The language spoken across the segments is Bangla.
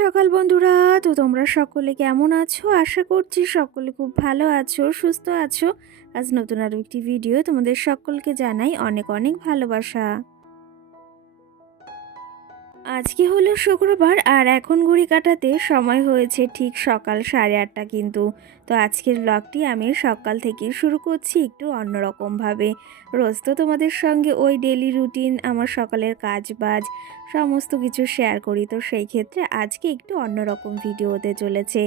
সকাল বন্ধুরা। তো তোমরা সকলে কেমন আছো? আশা করছি সকলে খুব ভালো আছো, সুস্থ আছো। আজ নতুন আরও একটি ভিডিও তোমাদের সকলকে জানাই অনেক অনেক ভালোবাসা। আজকে হলো শুক্রবার আর এখন ঘড়ি কাটাতে সময় হয়েছে ঠিক সকাল 8:30 কিন্তু। তো আজকের ব্লগটি আমি সকাল থেকে শুরু করছি একটু অন্যরকমভাবে। রোজ তো তোমাদের সঙ্গে ওই ডেলি রুটিন আমার সকালের কাজ বাজ সমস্ত কিছু শেয়ার করি, তো সেই ক্ষেত্রে আজকে একটু অন্যরকম ভিডিও হতে চলেছে।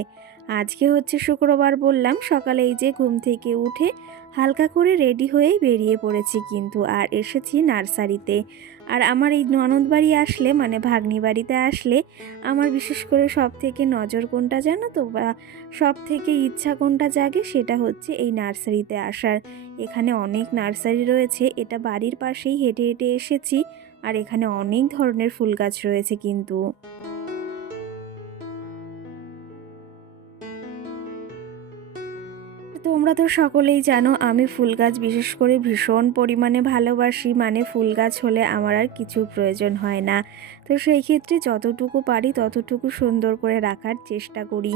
আজকে হচ্ছে শুক্রবার বললাম, সকালে এই যে ঘুম থেকে উঠে হালকা করে রেডি হয়ে বেরিয়ে পড়েছি কিন্তু, আর এসেছি নার্সারিতে। আর আমার এই ননদ বাড়ি আসলে মানে ভাগ্নি বাড়িতে আসলে আমার বিশেষ করে সব থেকে নজর কোনটা জানো তো, বা সব থেকে ইচ্ছা কোনটা জাগে, সেটা হচ্ছে এই নার্সারিতে আসার। এখানে অনেক নার্সারি রয়েছে, এটা বাড়ির পাশেই হেঁটে হেঁটে এসেছি। আর এখানে অনেক ধরনের ফুল গাছ রয়েছে কিন্তু। তোমরা তো সকলেই জানো আমি ফুল গাছ বিশেষ করে ভীষণ পরিমাণে ভালোবাসি, মানে ফুল গাছ হলে আমার আর কিছুর প্রয়োজন হয় না। তো সেই ক্ষেত্রে যতটুকু পারি ততটুকু সুন্দর করে রাখার চেষ্টা করি।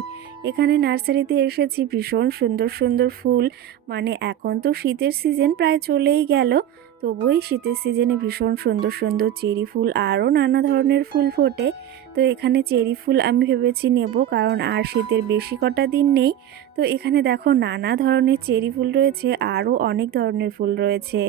এখানে নার্সারিতে এসেছি, ভীষণ সুন্দর সুন্দর ফুল, মানে এখন তো শীতের সিজন প্রায় চলেই গেল, তবুই শীতের সিজনে ভীষণ সুন্দর সুন্দর চেরি ফুল আরও নানা ধরনের ফুল ফোটে। তো এখানে চেরি ফুল আমি ভেবেছি নেব, কারণ আর শীতের বেশি কটা দিন নেই। তো এখানে দেখো নানা ধরনের চেরি ফুল রয়েছে, আরও অনেক ধরনের ফুল রয়েছে।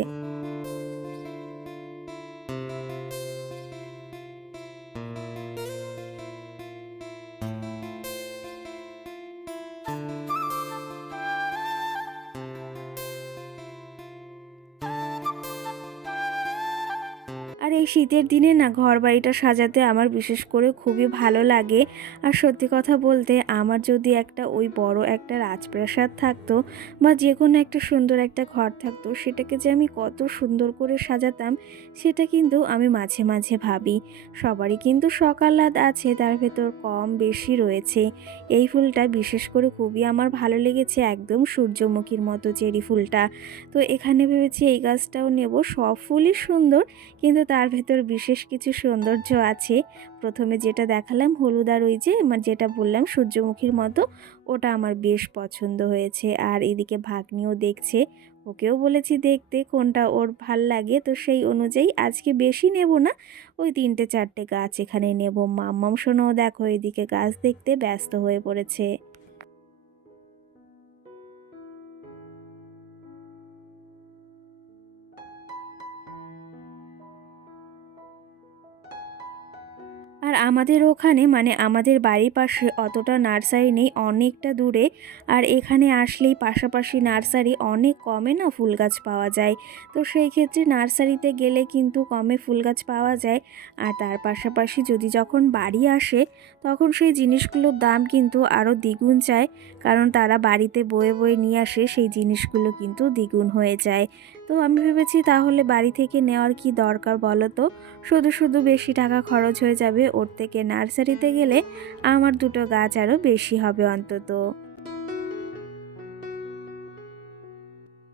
আর এই শীতের দিনে না ঘর বাড়িটা সাজাতে আমার বিশেষ করে খুবই ভালো লাগে। আর সত্যি কথা বলতে, আমার যদি একটা ওই বড় একটা রাজপ্রাসাদ থাকতো বা যে কোনো একটা সুন্দর একটা ঘর থাকতো, সেটাকে যে আমি কত সুন্দর করে সাজাতাম সেটা কিন্তু আমি মাঝে মাঝে ভাবি। সবারই কিন্তু শখ আহ্লাদ আছে, তার ভেতর কম বেশি রয়েছে। এই ফুলটা বিশেষ করে খুবই আমার ভালো লেগেছে, একদম সূর্যমুখীর মতো চেরি ফুলটা। তো এখানে ভেবেছি এই গাছটাও নেব। সব ফুলই সুন্দর, কিন্তু তার ভেতর বিশেষ কিছু সৌন্দর্য আছে। প্রথমে যেটা দেখালাম হলুদ, আর ওই যে যেটা বললাম সূর্যমুখীর মতো, ওটা আমার বেশ পছন্দ হয়েছে। আর এদিকে ভাগ্নিও দেখছে, ওকেও বলেছি দেখতে কোনটা ওর ভাল লাগে। তো সেই অনুযায়ী আজকে বেশি নেব না, ওই 3-4টে গাছ এখানে নেব। মাম্মাম সোনাও দেখো এদিকে গাছ দেখতে ব্যস্ত হয়ে পড়েছে। আর আমাদের ওখানে মানে আমাদের বাড়ির পাশে অতটা নার্সারি নেই, অনেকটা দূরে। আর এখানে আসলেই পাশাপাশি নার্সারি অনেক কমে না ফুল গাছ পাওয়া যায়। তো সেই ক্ষেত্রে নার্সারিতে গেলে কিন্তু কমে ফুল গাছ পাওয়া যায়। আর তার পাশাপাশি যদি যখন বাড়ি আসে তখন সেই জিনিসগুলোর দাম কিন্তু আরও দ্বিগুণ চায়, কারণ তারা বাড়িতে বয়ে বয়ে নিয়ে আসে, সেই জিনিসগুলো কিন্তু দ্বিগুণ হয়ে যায়। তো আমি ভেবেছি তাহলে বাড়ি থেকে নেওয়ার কি দরকার বলো তো, শুধু শুধু বেশি টাকা খরচ হয়ে যাবে, ওর থেকে নার্সারিতে গেলে আমার দুটো গাছ আরও বেশি হবে অন্তত।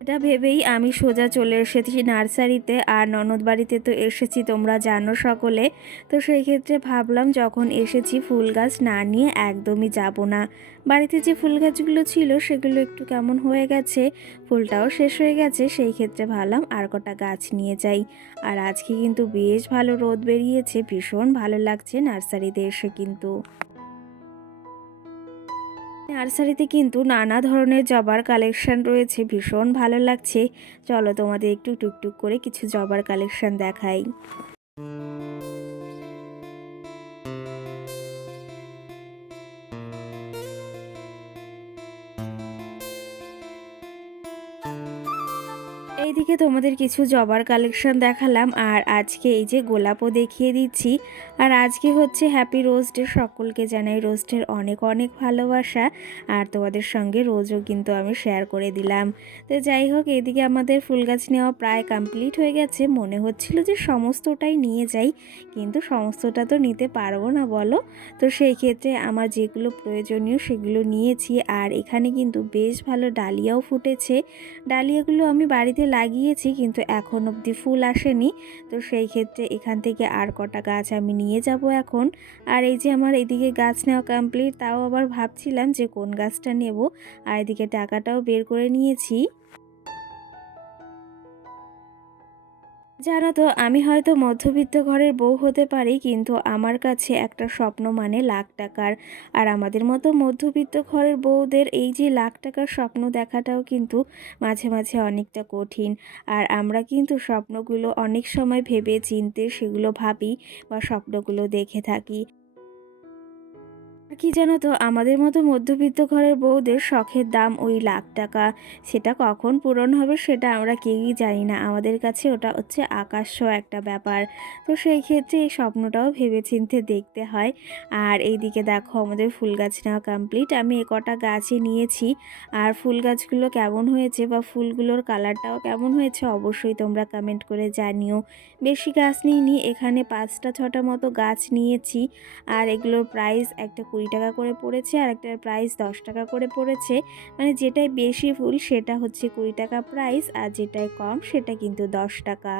এটা ভেবেই আমি সোজা চলে এসেছি নার্সারিতে। আর ননদ বাড়িতে তো এসেছি তোমরা জানো সকলে। তো সেই ক্ষেত্রে ভাবলাম যখন এসেছি ফুল গাছ না নিয়ে একদমই যাব না। বাড়িতে যে ফুল গাছগুলো ছিল সেগুলো একটু কেমন হয়ে গেছে, ফুলটাও শেষ হয়ে গেছে, সেই ক্ষেত্রে ভাবলাম আর কটা গাছ নিয়ে যাই। আর আজকে কিন্তু বেশ ভালো রোদ বেরিয়েছে, ভীষণ ভালো লাগছে নার্সারিতে এসে কিন্তু। নার্সারিতে কিন্তু নানা ধরনের জবার কালেকশন রয়েছে, ভীষণ ভালো লাগছে। চলো তোমাদের একটু টুকটুক করে কিছু জবার কালেকশন দেখাই। এইদিকে তোমাদের কিছু জবার কালেকশন দেখালাম, আর আজকে এই যে গোলাপও দেখিয়ে দিচ্ছি। আর আজকে হচ্ছে হ্যাপি রোজ ডে, সকলকে জানাই রোস্টের অনেক অনেক ভালোবাসা। আর তোমাদের সঙ্গে রোজও কিন্তু আমি শেয়ার করে দিলাম। তো যাই হোক, এদিকে আমাদের ফুল গাছ নেওয়া প্রায় কমপ্লিট হয়ে গেছে। মনে হচ্ছিল যে সমস্তটাই নিয়ে যাই, কিন্তু সমস্তটা তো নিতে পারবো না বলো। তো সেই ক্ষেত্রে আমার যেগুলো প্রয়োজনীয় সেগুলো নিয়েছি। আর এখানে কিন্তু বেশ ভালো ডালিয়াও ফুটেছে। ডালিয়াগুলো আমি বাড়িতে লাগিয়েছি কিন্তু এখন অবধি ফুল আসেনি। তো সেই ক্ষেত্রে এখান থেকে আর কটা গাছ আমি নিয়ে যাব এখন। আর এই যে আমার এদিকে গাছ নেওয়া কমপ্লিট, তাও আবার ভাবছিলাম যে কোন গাছটা নেব। আর এদিকে টাকাটাও বের করে নিয়েছি। জানো তো, আমি হয়তো মধ্যবিত্ত ঘরের বউ হতে পারি, কিন্তু আমার কাছে একটা স্বপ্ন মানে লাখ টাকার। আর আমাদের মতো মধ্যবিত্ত ঘরের বউদের এই যে লাখ টাকার স্বপ্ন দেখাটাও কিন্তু মাঝে মাঝে অনেকটা কঠিন। আর আমরা কিন্তু স্বপ্নগুলো অনেক সময় ভেবে চিন্তে সেগুলো ভাবি বা স্বপ্নগুলো দেখে থাকি। আর কি জানো তো, আমাদের মতো মধ্যবিত্ত ঘরের বউদের শখের দাম ওই লাখ টাকা। সেটা কখন পূরণ হবে সেটা আমরা কেউই জানি না, আমাদের কাছে ওটা হচ্ছে আকাশ ছোঁয়া একটা ব্যাপার। তো সেই ক্ষেত্রে এই স্বপ্নটাও ভেবেচিন্তে দেখতে হয়। আর এইদিকে দেখো আমাদের ফুল গাছ নেওয়া কমপ্লিট, আমি এ কটা গাছই নিয়েছি। আর ফুল গাছগুলো কেমন হয়েছে বা ফুলগুলোর কালারটাও কেমন হয়েছে অবশ্যই তোমরা কমেন্ট করে জানিও। বেশি গাছ নিইনি, এখানে 5টা 6টা মতো গাছ নিয়েছি। আর এগুলোর প্রাইস একটা 20 টাকা করে পড়েছে, আর একটার প্রাইস 10 টাকা করে পড়েছে। মানে যেটাই বেশি ফুল সেটা হচ্ছে 20 টাকা প্রাইস, আর যেটাই কম সেটা কিন্তু 10 টাকা।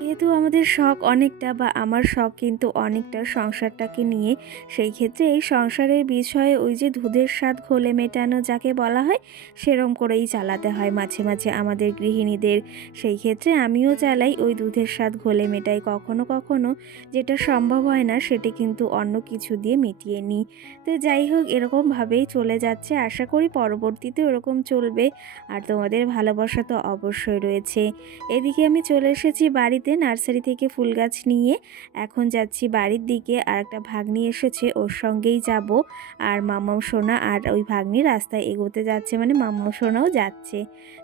যেহেতু আমাদের শখ অনেকটা বা আমার শখ কিন্তু অনেকটা সংসারটাকে নিয়ে, সেই ক্ষেত্রে এই সংসারের বিষয়ে ওই যে দুধের স্বাদ ঘোলে মেটানো যাকে বলা হয়, সেরম করেই চালাতে হয় মাঝে মাঝে আমাদের গৃহিণীদের। সেই ক্ষেত্রে আমিও চালাই ওই দুধের স্বাদ ঘোলে মেটাই, কখনো কখনো যেটা সম্ভব হয় না সেটা কিন্তু অন্য কিছু দিয়ে মিটিয়ে নিই। তো যাই হোক, এরকমভাবেই চলে যাচ্ছে, আশা করি পরবর্তীতে ওরকম চলবে। আর তোমাদের ভালোবাসা তো অবশ্যই রয়েছে। এদিকে আমি চলে এসেছি বাড়িতে, নার্সারি থেকে ফুল গাছ নিয়ে এখন যাচ্ছি বাড়ির দিকে। আর একটা ভাগ্নি এসেছে, ওর সঙ্গেই যাব। আর মাম্মাম সোনা আর ওই ভাগ্নি রাস্তায় এগোতে যাচ্ছে, মানে মাম্মাম সোনাও যাচ্ছে।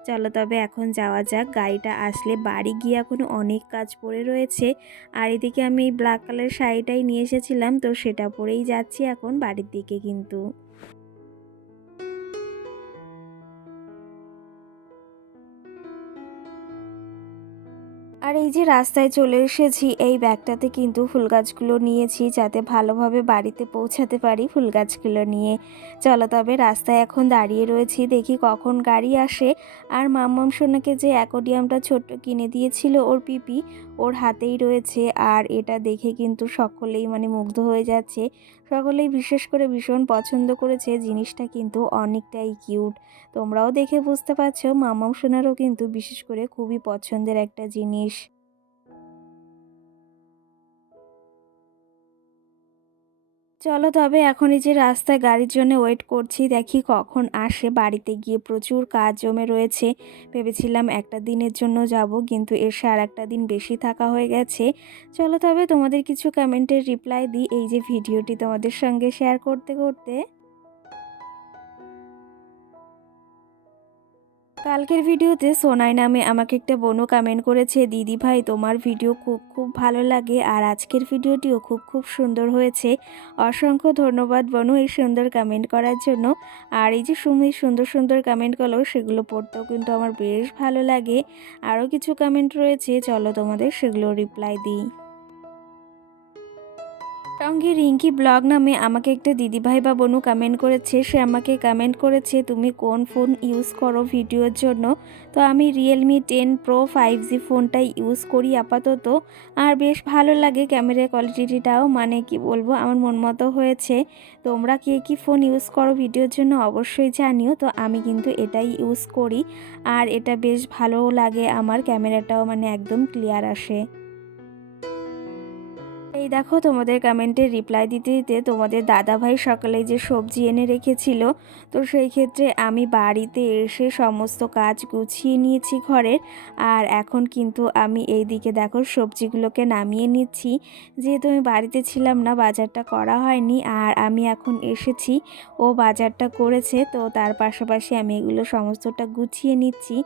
চলো তবে এখন যাওয়া যাক, গাড়িটা আসলে বাড়ি গিয়ে এখনো অনেক কাজ পড়ে রয়েছে। আর এদিকে আমি এই ব্ল্যাক কালারের শাড়িটাই নিয়ে এসেছিলাম, তো সেটা পরেই যাচ্ছি এখন বাড়ির দিকে কিন্তু। আর এই যে রাস্তায় চলে এসেছি, এই ব্যাগটাতে কিন্তু ফুল গাছগুলো নিয়েছি যাতে ভালোভাবে বাড়িতে পৌঁছাতে পারি ফুল গাছগুলো নিয়ে। চলো তবে রাস্তায় এখন দাঁড়িয়ে রয়েছি, দেখি কখন গাড়ি আসে। আর মাম্মাম সোনাকে যে অ্যাকোরিয়ামটা ছোট্ট কিনে দিয়েছিল ওর পিপি, ওর হাতেই রয়েছে। আর এটা দেখে কিন্তু সকলেই মানে মুগ্ধ হয়ে যাচ্ছে, সকলেই বিশেষ করে ভীষণ পছন্দ করেছে। জিনিসটা কিন্তু অনেকটাই কিউট, তোমরাও দেখে বুঝতে পারছো মাম্মাম সোনারও কিন্তু বিশেষ করে খুবই পছন্দের একটা জিনিস। চলো তবে এখন এই যে রাস্তায় গাড়ির জন্য ওয়েট করছি, দেখি কখন আসে। বাড়িতে গিয়ে প্রচুর কাজ জমে রয়েছে, ভেবেছিলাম একটা দিনের জন্য যাব, কিন্তু এসে আর একটা দিন বেশি থাকা হয়ে গেছে। চলো তবে তোমাদের কিছু কমেন্টের রিপ্লাই দিই এই যে ভিডিওটি তোমাদের সঙ্গে শেয়ার করতে করতে। কালকের ভিডিওতে সোনাই নামে আমাকে একটা বোনও কমেন্ট করেছে, দিদি ভাই তোমার ভিডিও খুব খুব ভালো লাগে, আর আজকের ভিডিওটিও খুব খুব সুন্দর হয়েছে। অসংখ্য ধন্যবাদ বোনু এই সুন্দর কমেন্ট করার জন্য। আর এই যে সুন্দর সুন্দর কমেন্ট করলো সেগুলো পড়তেও কিন্তু আমার বেশ ভালো লাগে। আরও কিছু কমেন্ট রয়েছে, চলো তোমাদের সেগুলো রিপ্লাই দিই। সঙ্গে রিঙ্কি ব্লগ নামে আমাকে একটা দিদিভাই বা বোনু কমেন্ট করেছে, সে আমাকে কমেন্ট করেছে তুমি কোন ফোন ইউজ করো ভিডিওর জন্য। তো আমি Realme 10 Pro 5G ফোনটাই ইউজ করি আপাতত। আর বেশ ভালো লাগে, ক্যামেরা কোয়ালিটিটাও মানে কি বলবো আমার মন মতো হয়েছে। তোমরা কে কী ফোন ইউজ করো ভিডিওর জন্য অবশ্যই জানিও। তো আমি কিন্তু এটাই ইউজ করি, আর এটা বেশ ভালোও লাগে, আমার ক্যামেরাটাও মানে একদম ক্লিয়ার আসে। এই দেখো তোমাদের কমেন্টের রিপ্লাই দিতে দিতে তোমাদের দাদাভাই সকালে যে সবজি এনে রেখেছিল, তো সেই ক্ষেত্রে আমি বাড়িতে এসে সমস্ত কাজ গুছিয়ে নিয়েছি ঘরের। আর এখন কিন্তু আমি এই দিকে দেখো সবজিগুলোকে নামিয়ে নিচ্ছি, যেহেতু আমি বাড়িতে ছিলাম না বাজারটা করা হয়নি। আর আমি এখন এসেছি, ও বাজারটা করেছে, তো তার পাশাপাশি আমি এগুলো সমস্তটা গুছিয়ে নিচ্ছি।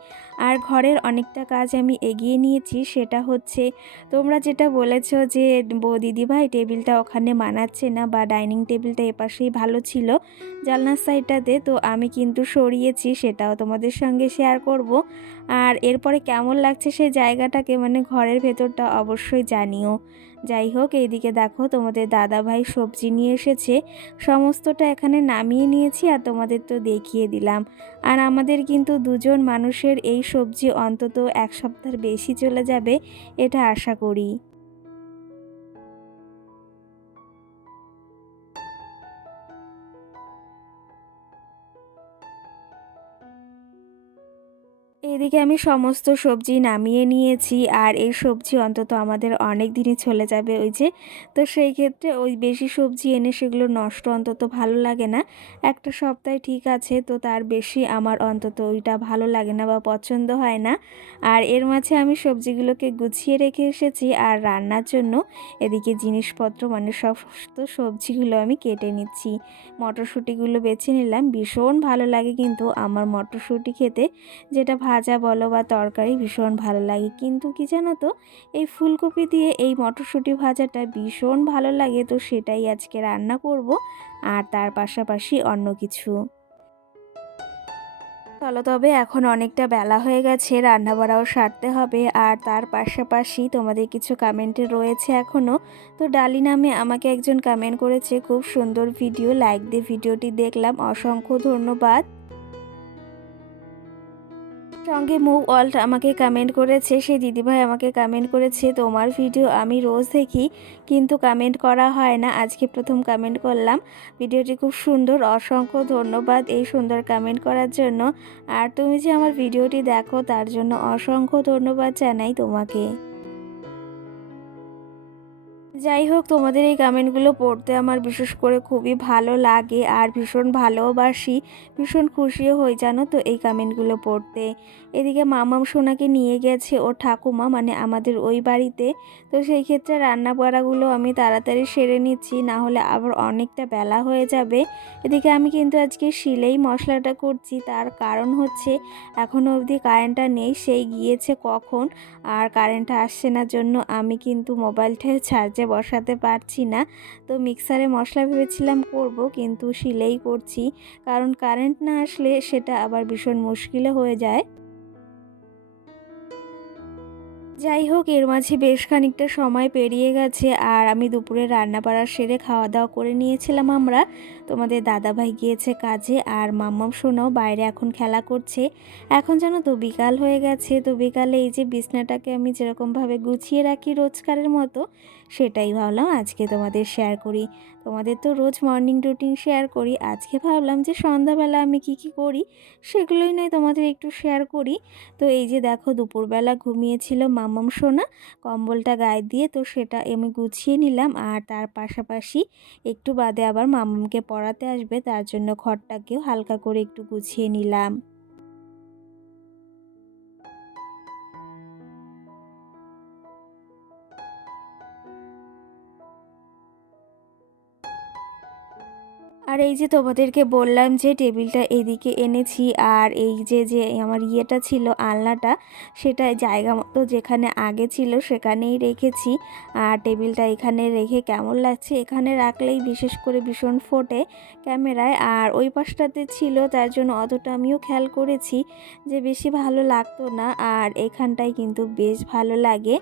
আর ঘরের অনেকটা কাজ আমি এগিয়ে নিয়েছি, সেটা হচ্ছে তোমরা যেটা বলেছো যে বৌদি দিদিভাই টেবিলটা ওখানে মানাচ্ছে না, বা ডাইনিং টেবিলটা এপাশেই ভালো ছিল জানলার সাইডটাতে, তো আমি কিন্তু সরিয়েছি, সেটাও তোমাদের সঙ্গে শেয়ার করব। আর এরপরে কেমন লাগছে সেই জায়গাটাকে, মানে ঘরের ভেতরটা অবশ্যই জানিও। যাই হোক, এইদিকে দেখো তোমাদের দাদাভাই সবজি নিয়ে এসেছে, সমস্তটা এখানে নামিয়ে নিয়েছি আর তোমাদের তো দেখিয়ে দিলাম। আর আমাদের কিন্তু দুজন মানুষের এই সবজি অন্তত এক সপ্তাহের বেশি চলে যাবে, এটা আশা করি। এদিকে আমি সমস্ত সবজি নামিয়ে নিয়েছি, আর এই সবজি অন্তত আমাদের অনেক দিনই চলে যাবে ওই যে। তো সেই ক্ষেত্রে ওই বেশি সবজি এনে সেগুলো নষ্ট অন্তত ভালো লাগে না। একটা সপ্তাহে ঠিক আছে, তো তার বেশি আমার অন্তত ওইটা ভালো লাগে না বা পছন্দ হয় না। আর এর মাঝে আমি সবজিগুলোকে গুছিয়ে রেখে এসেছি, আর রান্নার জন্য এদিকে জিনিসপত্র মানে সমস্ত সবজিগুলো আমি কেটে নিচ্ছি। মটরশুঁটিগুলো বেছে নিলাম, ভীষণ ভালো লাগে কিন্তু আমার মটরশুঁটি খেতে, যেটা ভাজা বলো বা তরকারি ভীষণ ভালো লাগে। কিন্তু কি জানো তো, এই ফুলকপি দিয়ে এই মটরশুঁটি ভাজাটা ভীষণ ভালো লাগে, তো সেটাই আজকে রান্না করব, আর তার পাশাপাশি অন্য কিছু। চলো তবে এখন অনেকটা বেলা হয়ে গেছে, রান্না বাড়াও সারতে হবে। আর তার পাশাপাশি তোমাদের কিছু কমেন্টে রয়েছে এখনও। তো ডালি নামে আমাকে একজন কমেন্ট করেছে, খুব সুন্দর ভিডিও, লাইক দিয়ে ভিডিওটি দেখলাম, অসংখ্য ধন্যবাদ। সঙ্গে মুভ ওয়ার্ল্ড আমাকে কমেন্ট করেছে, সেই দিদিভাই আমাকে কমেন্ট করেছে, তোমার ভিডিও আমি রোজ দেখি কিন্তু কমেন্ট করা হয় না, আজকে প্রথম কমেন্ট করলাম, ভিডিওটি খুব সুন্দর, অসংখ্য ধন্যবাদ এই সুন্দর কমেন্ট করার জন্য। আর তুমি যে আমার ভিডিওটি দেখো তার জন্য অসংখ্য ধন্যবাদ জানাই তোমাকে। যাই হোক, তোমাদের এই কমেন্টগুলো পড়তে আমার বিশেষ করে খুবই ভালো লাগে, আর ভীষণ ভালোবাসি, ভীষণ খুশিও হই জানো তো এই কমেন্টগুলো পড়তে। এদিকে মামাম সোনাকে নিয়ে গেছে ওর ঠাকুমা, মানে আমাদের ওই বাড়িতে। তো সেই ক্ষেত্রে রান্না বাড়াগুলো আমি তাড়াতাড়ি সেরে নিচ্ছি, না হলে আবার অনেকটা বেলা হয়ে যাবে। এদিকে আমি কিন্তু আজকে শিলেই মশলাটা করছি, তার কারণ হচ্ছে এখনও অবধি কারেন্টটা নেই, সেই গিয়েছে কখন, আর কারেন্টটা আসছে না জন্য আমি কিন্তু মোবাইলটা চার্জে বসাতে পারছি না। তো মিক্সারে মশলা ভেবেছিলাম করব, কিন্তু শিলেই করছি, কারণ কারেন্ট না আসলে সেটা আবার ভীষণ মুশকিলে হয়ে যায়। যাই হোক, এর মাঝে বেশ খানিকটা সময় পেরিয়ে গেছে, আর আমি দুপুরে রান্না বাড়া সেরে খাওয়া দাওয়া করে নিয়েছিলাম আমরা। তোমাদের দাদাভাই গিয়েছে কাজে, আর মাম্মাম সোনাও বাইরে এখন খেলা করছে। এখন জানো তো বিকাল হয়ে গেছে, তো বিকালে এই যে বিছনাটাকে আমি যেরকমভাবে গুছিয়ে রাখি রোজকারের মতো, সেটাই ভাবলাম আজকে তোমাদের শেয়ার করি। তোমাদের তো রোজ মর্নিং রুটিন শেয়ার করি, আজকে ভাবলাম যে সন্ধ্যাবেলা আমি কি কি করি সেগুলোই নয় তোমাদের একটু শেয়ার করি। তো এই যে দেখো, দুপুরবেলা ঘুমিয়েছিল মাম্মাম সোনা কম্বলটা গায়ে দিয়ে, তো সেটা আমি গুছিয়ে নিলাম, আর তার পাশাপাশি একটু বাদে আবার মাম্মামকে পড়াতে আসবে, তার জন্য ঘরটাকেও হালকা করে একটু গুছিয়ে নিলাম। আর এই যে তোমাদেরকে বললাম যে টেবিলটা এদিকে এনেছি, আর এই যে যে আমার ইয়েটা ছিল আলনাটা, সেটা জায়গা মতো যেখানে আগে ছিল সেখানেই রেখেছি। আর টেবিলটা এখানে রেখে কেমন লাগছে, এখানে রাখলেই বিশেষ করে ভীষণ ফোটে ক্যামেরায়, আর ওই পাশটাতে ছিল তার জন্য অতটা আমিও খেয়াল করেছি যে বেশি ভালো লাগতো না, আর এখানটায় কিন্তু বেশ ভালো লাগে।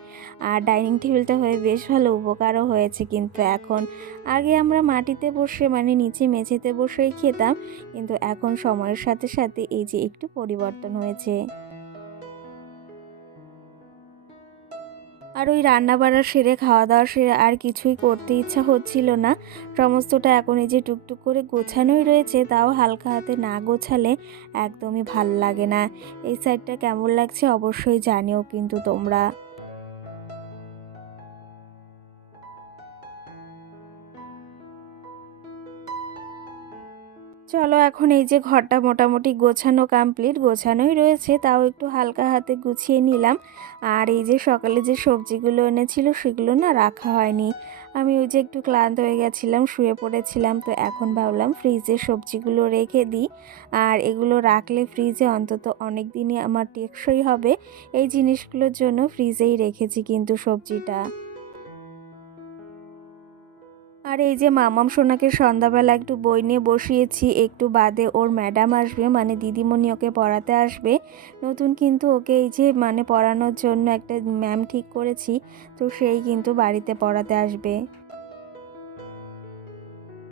আর ডাইনিং টেবিলটা হয়ে বেশ ভালো উপকারও হয়েছে কিন্তু এখন। আগে আমরা মাটিতে বসে মানে নিচে মেঝেতে বসেই খেতাম, কিন্তু এখন সময়ের সাথে সাথে এই যে একটু পরিবর্তন হয়েছে। আর ওই রান্না বাড়া সেরে খাওয়া দাওয়া সেরে আর কিছুই করতে ইচ্ছা হচ্ছিল না, সমস্তটা এখন এই যে টুকটুক করে গোছানোই রয়েছে, তাও হালকা হাতে না গোছালে একদমই ভাল লাগে না। এই সাইডটা কেমন লাগছে অবশ্যই জানিও কিন্তু তোমরা। চলো এখন এই যে ঘরটা মোটামুটি গোছানো কমপ্লিট, গোছানোই রয়েছে, তাও একটু হালকা হাতে গুছিয়ে নিলাম। আর এই যে সকালে যে সবজিগুলো এনেছিল সেগুলো না রাখা হয়নি, আমি ওই যে একটু ক্লান্ত হয়ে গেছিলাম, শুয়ে পড়েছিলাম, তো এখন ভাবলাম ফ্রিজে সবজিগুলো রেখে দিই। আর এগুলো রাখলে ফ্রিজে অন্তত অনেক দিনই আমার টেকসই হবে, এই জিনিসগুলোর জন্য ফ্রিজেই রেখেছি কিন্তু সবজিটা। আর এই যে মামাম সোনাকে সন্ধ্যাবেলা একটু বই নিয়ে বসিয়েছি, একটু বাদে ওর ম্যাডাম আসবে, মানে দিদিমণি ওকে পড়াতে আসবে। নতুন কিন্তু ওকে এই যে মানে পড়ানোর জন্য একটা ম্যাম ঠিক করেছি, তো সেই কিন্তু বাড়িতে পড়াতে আসবে।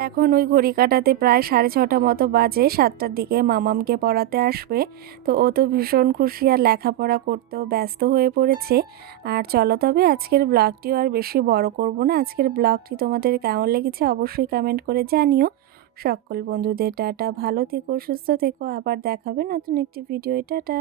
এখন ওই ঘড়ি কাঁটাতে প্রায় 6:30 মতো বাজে, 7টার দিকে মামামকে পড়াতে আসবে। তো ও তো ভীষণ খুশি আর লেখাপড়া করতেও ব্যস্ত হয়ে পড়েছে। আর চলো তবে আজকের ব্লগটিও আর বেশি বড় করব না। আজকের ব্লগটি তোমাদের কেমন লেগেছে অবশ্যই কমেন্ট করে জানিও। সকল বন্ধুদের টাটা, ভালো থেকো, সুস্থ থেকো, আবার দেখাবে নতুন একটি ভিডিও। টাটা।